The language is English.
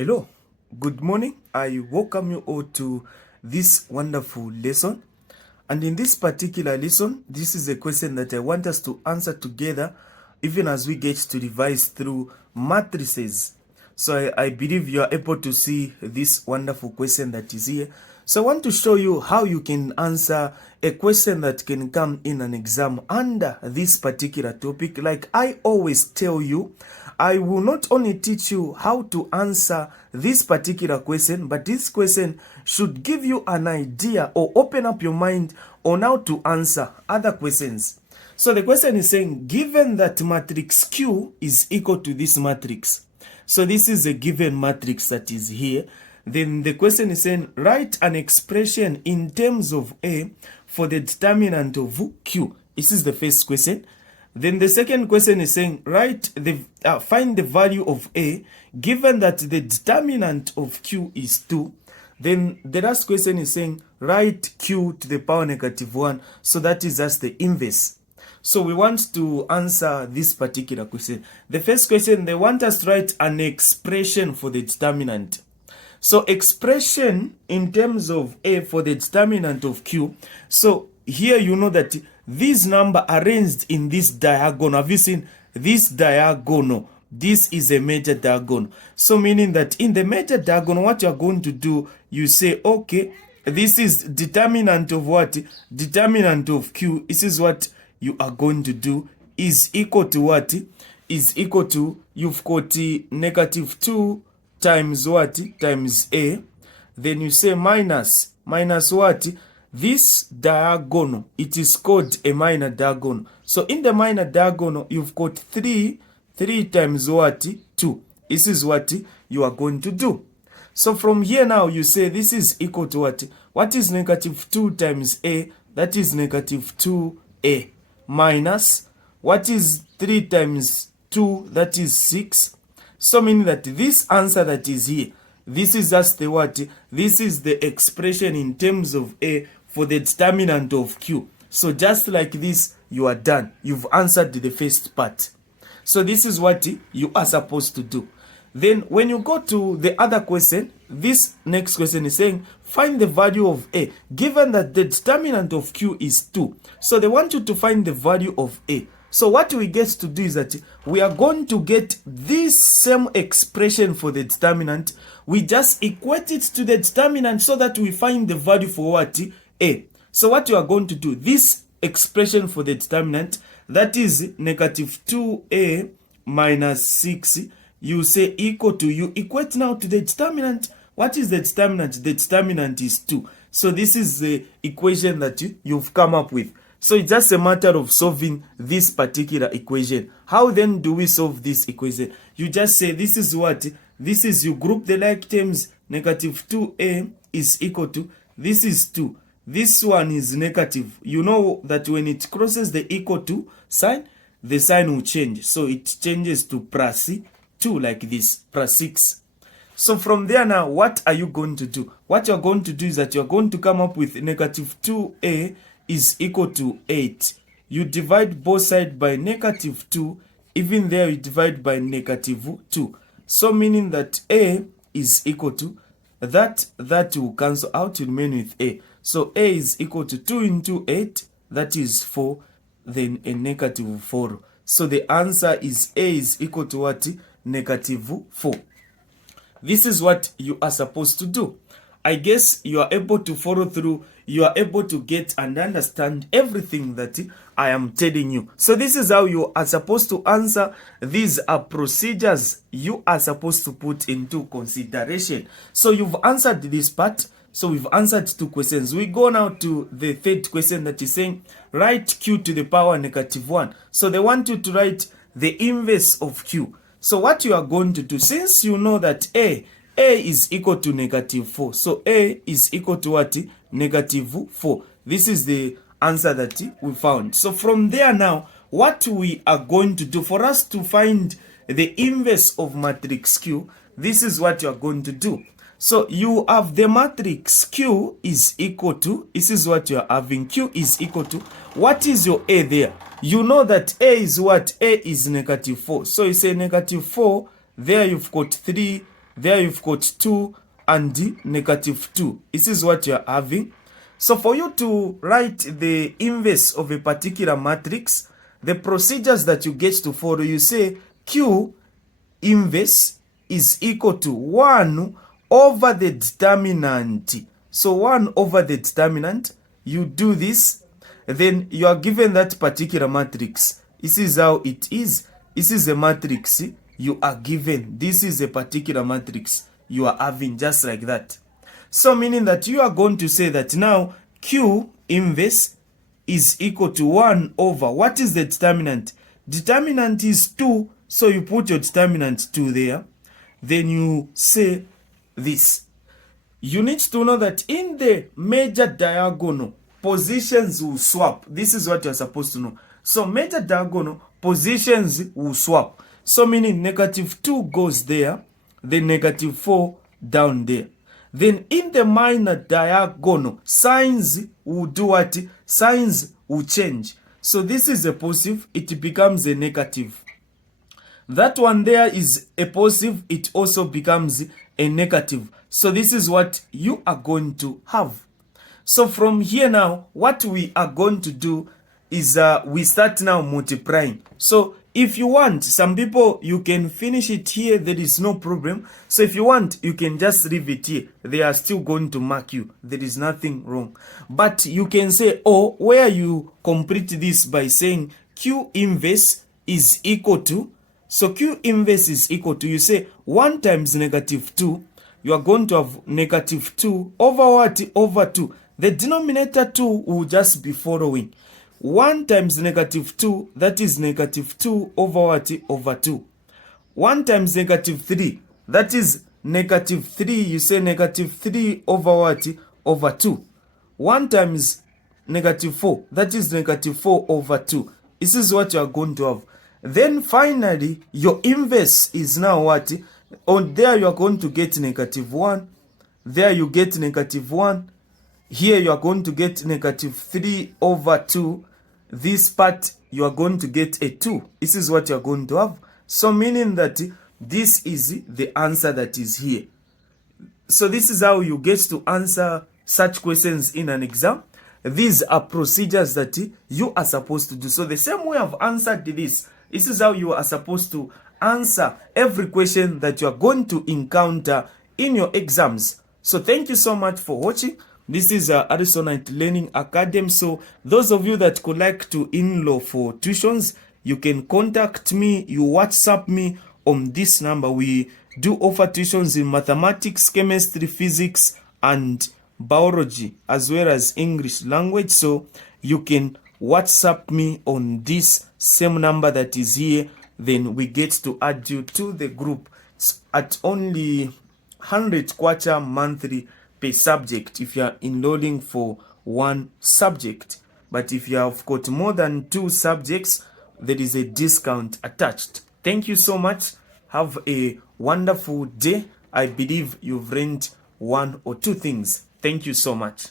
Hello, good morning. I welcome you all to this wonderful lesson. And in this particular lesson, this is a question that I want us to answer together, even as we get to revise through matrices. So I believe you are able to see this wonderful question that is here. So I want to show you how you can answer a question that can come in an exam under this particular topic. Like I always tell you, I will not only teach you how to answer this particular question, but this question should give you an idea or open up your mind on how to answer other questions. So the question is saying, given that matrix Q is equal to this matrix. So this is a given matrix that is here. Then the question is saying, write an expression in terms of A for the determinant of Q. This is the first question. Then the second question is saying, find the value of A given that the determinant of Q is 2. Then the last question is saying, write Q to the power negative 1. So that is just the inverse. So we want to answer this particular question. The first question, they want us to write an expression for the determinant. So expression in terms of A for the determinant of Q. So here you know that this number arranged in this diagonal. Have you seen this diagonal? This is a major diagonal. So meaning that in the major diagonal, what you are going to do, you say, okay, this is determinant of what? Determinant of Q. This is what you are going to do is equal to what? Is equal to, you've got negative 2 times what? Times A. Then you say minus what? This diagonal, it is called a minor diagonal. So in the minor diagonal, you've got 3 times what? 2. This is what you are going to do. So from here now, you say this is equal to what? What is negative 2 times A? That is negative 2A. Minus, what is 3 times 2? That is 6. So meaning that this answer that is here, this is just the what? This is the expression in terms of A for the determinant of Q. So just like this, you are done. You've answered the first part. So this is what you are supposed to do. Then when you go to the other question, this next question is saying, find the value of A, given that the determinant of Q is 2. So they want you to find the value of A. So what we get to do is that we are going to get this same expression for the determinant. We just equate it to the determinant so that we find the value for what? A. So what you are going to do, this expression for the determinant, that is negative 2A minus 6, you say equal to, you equate now to the determinant. What is the determinant? The determinant is 2. So this is the equation that you've come up with. So it's just a matter of solving this particular equation. How then do we solve this equation? You just say this is what? This is, you group the like terms. Negative 2A is equal to, this is 2. This one is negative. You know that when it crosses the equal to sign, the sign will change. So it changes to plus 2 like this, plus 6. So from there now, what are you going to do? What you're going to do is that you're going to come up with negative 2A is equal to 8. You divide both sides by negative 2. Even there you divide by negative 2. So meaning that A is equal to, that will cancel out to remain with A. So A is equal to 2 into 8. That is 4. Then a negative 4. So the answer is A is equal to what? Negative 4. This is what you are supposed to do. I guess you are able to follow through. You are able to get and understand everything that I am telling you. So this is how you are supposed to answer. These are procedures you are supposed to put into consideration. So you've answered this part. So we've answered 2 questions. We go now to the third question that is saying, write Q to the power negative 1. So they want you to write the inverse of Q. So what you are going to do, since you know that A is equal to negative 4. So A is equal to what? Negative 4. This is the answer that we found. So from there now, what we are going to do for us to find the inverse of matrix Q, this is what you are going to do. So you have the matrix Q is equal to, this is what you are having, Q is equal to, what is your A there? You know that A is what? A is negative 4. So you say negative 4, there you've got 3, There you've got 2 and negative 2. This is what you're having. So for you to write the inverse of a particular matrix, the procedures that you get to follow, you say Q inverse is equal to 1 over the determinant. So 1 over the determinant, you do this, then you are given that particular matrix. This is how it is. This is a matrix you are given. This is a particular matrix you are having, just like that. So meaning that you are going to say that now Q inverse is equal to 1 over, what is the determinant? Determinant is 2, so you put your determinant 2 there. Then you say this. You need to know that in the major diagonal, positions will swap. This is what you're supposed to know. So major diagonal, positions will swap. So meaning negative 2 goes there, then negative 4 down there. Then in the minor diagonal, signs will do what? Signs will change. So this is a positive, it becomes a negative. That one there is a positive, it also becomes a negative. So this is what you are going to have. So from here now, what we are going to do is we start now multiplying. So if you want, some people, you can finish it here, there is no problem. So if you want, you can just leave it here. They are still going to mark you. There is nothing wrong. But you can say, oh, where you complete this by saying Q inverse is equal to, so Q inverse is equal to, you say 1 times negative 2, you are going to have negative 2 over what? Over 2. The denominator 2 will just be following. 1 times negative 2, that is negative 2 over what? Over 2. 1 times negative 3, that is negative 3, you say negative 3 over what? Over 2. 1 times negative 4, that is negative 4 over 2. This is what you are going to have. Then finally, your inverse is now what? On there you are going to get negative 1. There you get negative 1. Here you are going to get negative 3 over 2. This part you are going to get a 2. This is what you are going to have. So meaning that this is the answer that is here. So this is how you get to answer such questions in an exam. These are procedures that you are supposed to do. So the same way I've answered this is how you are supposed to answer every question that you are going to encounter in your exams. So thank you so much for watching. This is Arisonite Learning Academy. So those of you that could like to enroll for tuitions, you can contact me, you WhatsApp me on this number. We do offer tuitions in mathematics, chemistry, physics, and biology, as well as English language. So you can WhatsApp me on this same number that is here. Then we get to add you to the group at only 100 kwacha monthly per subject if you are enrolling for one subject. But if you have got more than 2 subjects, there is a discount attached. Thank you so much. Have a wonderful day. I believe you've learned 1 or 2 things. Thank you so much.